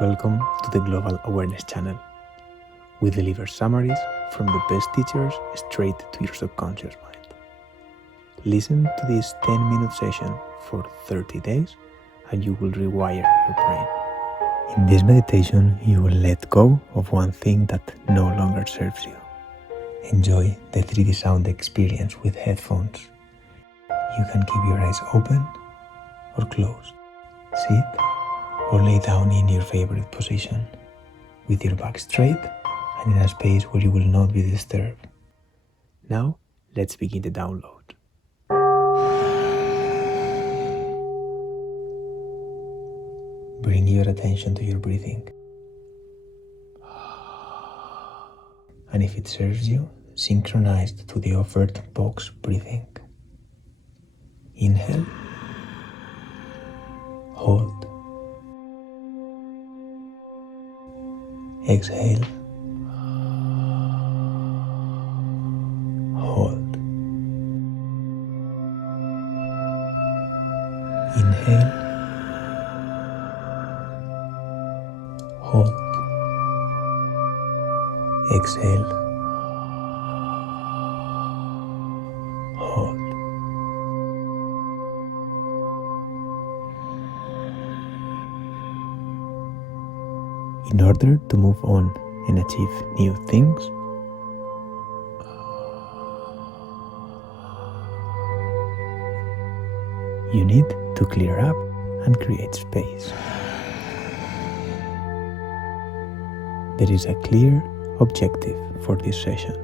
Welcome to the Global Awareness Channel. We deliver summaries from the best teachers straight to your subconscious mind. Listen to this 10-minute session for 30 days and you will rewire your brain. In this meditation, you will let go of one thing that no longer serves you. Enjoy the 3D sound experience with headphones. You can keep your eyes open or closed. Sit or lay down in your favorite position, with your back straight and in a space where you will not be disturbed. Now, let's begin the download. Bring your attention to your breathing. And if it serves you, synchronized to the offered box breathing. Inhale. Hold. Exhale. Hold. Inhale. Hold. Exhale. Hold. In order to move on and achieve new things, you need to clear up and create space. There is a clear objective for this session.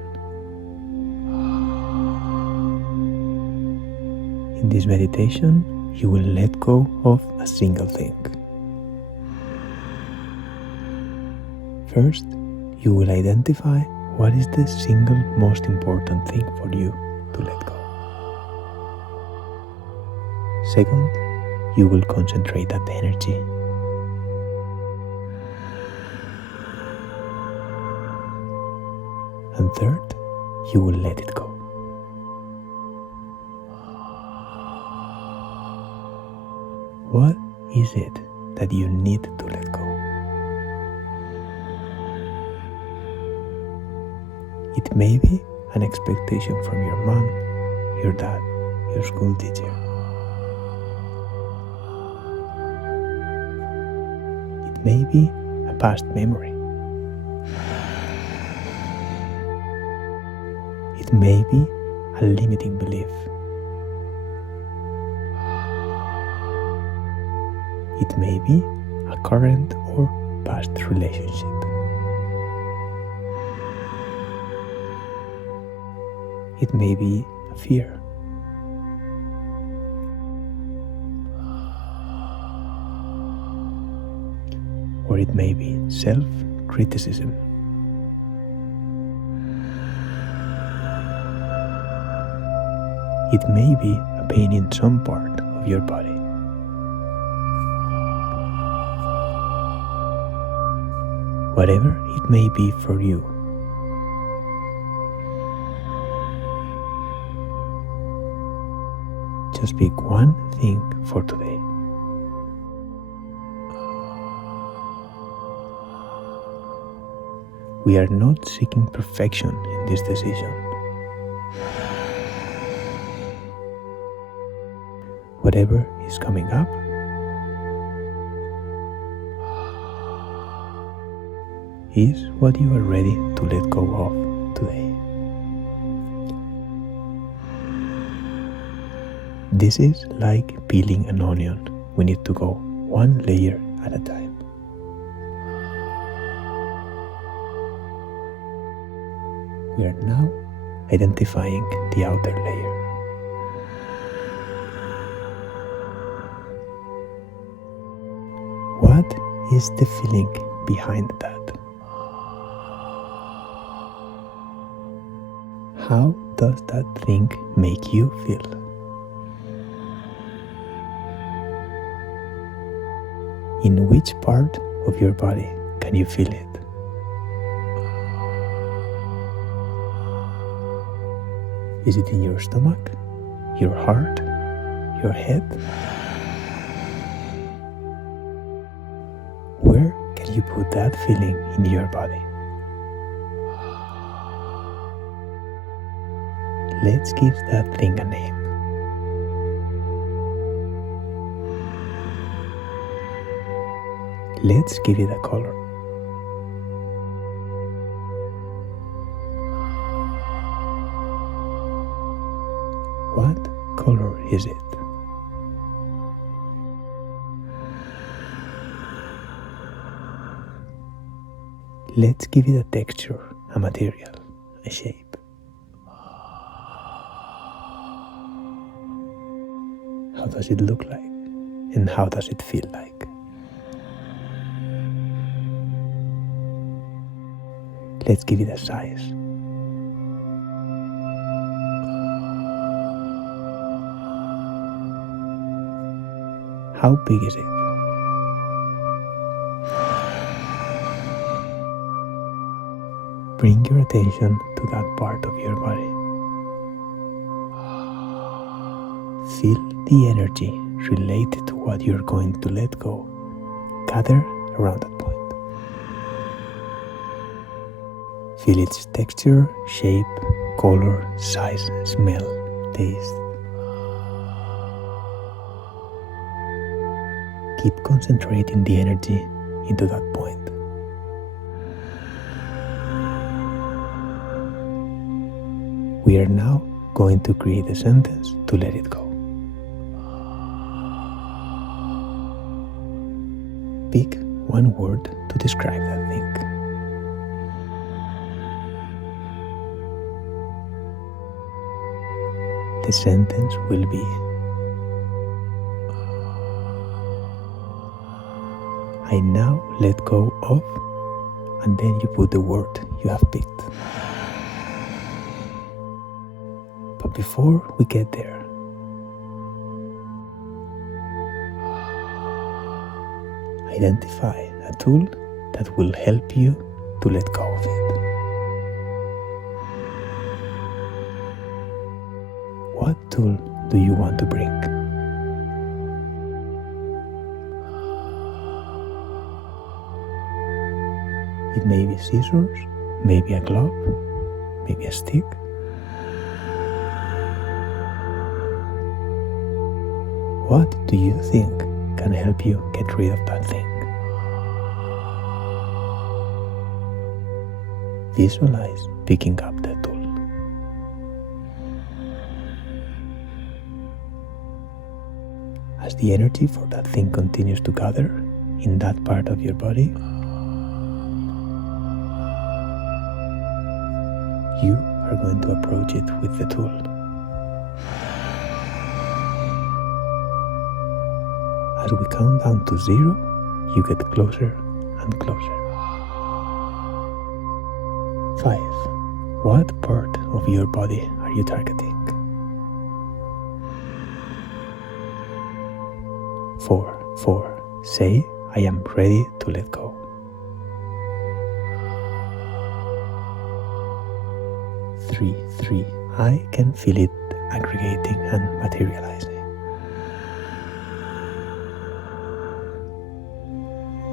In this meditation, you will let go of a single thing. First, you will identify what is the single most important thing for you to let go. Second, you will concentrate that energy. And third, you will let it go. What is it that you need to let go? It may be an expectation from your mom, your dad, your school teacher. It may be a past memory. It may be a limiting belief. It may be a current or past relationship. It may be a fear. Or it may be self-criticism. It may be a pain in some part of your body. Whatever it may be for you, just pick one thing for today. We are not seeking perfection in this decision. Whatever is coming up is what you are ready to let go of today. This is like peeling an onion. We need to go one layer at a time. We are now identifying the outer layer. What is the feeling behind that? How does that thing make you feel? In which part of your body can you feel it? Is it in your stomach, your heart, your head? Where can you put that feeling in your body. Let's give that thing a name. Let's give it a color. What color is it? Let's give it a texture, a material, a shape. How does it look like? And how does it feel like? Let's give it a size. How big is it? Bring your attention to that part of your body. Feel the energy related to what you're going to let go gather around that point. Feel its texture, shape, color, size, smell, taste. Keep concentrating the energy into that point. We are now going to create a sentence to let it go. Pick one word to describe that thing. The sentence will be: I now let go of, and then you put the word you have picked. But before we get there, identify a tool that will help you to let go of it. What tool do you want to bring? It may be scissors, maybe a glove, maybe a stick. What do you think can help you get rid of that thing? Visualize picking up that tool. As the energy for that thing continues to gather in that part of your body, you are going to approach it with the tool. As we count down to 0, you get closer and closer. 5. What part of your body are you targeting? 4. Say, I am ready to let go. 3. I can feel it aggregating and materializing.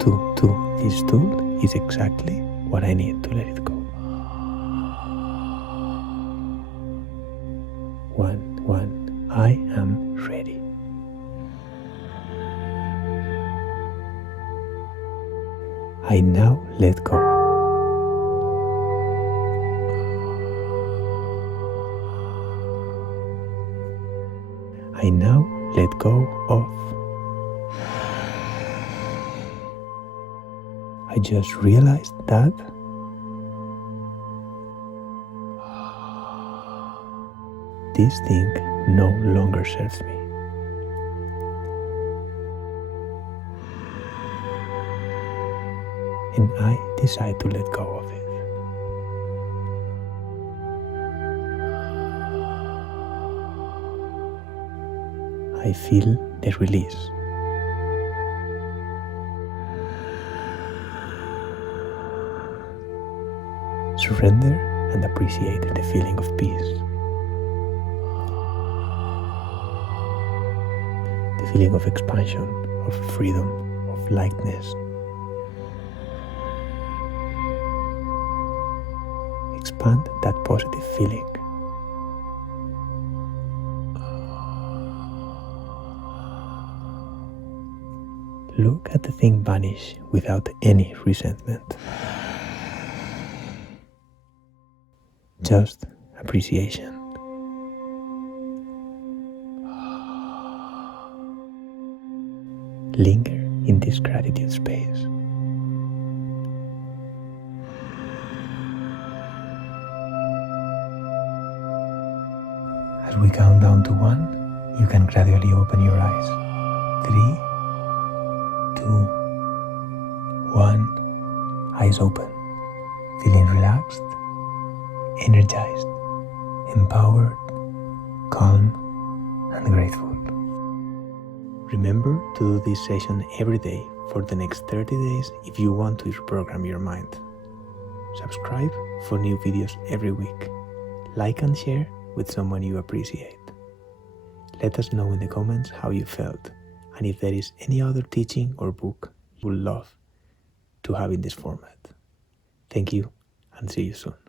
2. This tool is exactly what I need to let it go. 1. I am ready. I now let go. I now let go of. I just realized that this thing no longer serves me. And I decide to let go of it. I feel the release. Surrender and appreciate the feeling of peace. The feeling of expansion, of freedom, of lightness. expand that positive feeling. Look at the thing vanish without any resentment. Just appreciation. Linger in this gratitude space. As we count down to 1, you can gradually open your eyes. 3, 2, 1. Eyes open. Feeling relaxed, energized, empowered, calm, and grateful. Remember to do this session every day for the next 30 days if you want to reprogram your mind. Subscribe for new videos every week. Like and share with someone you appreciate. Let us know in the comments how you felt and if there is any other teaching or book you would love to have in this format. Thank you and see you soon.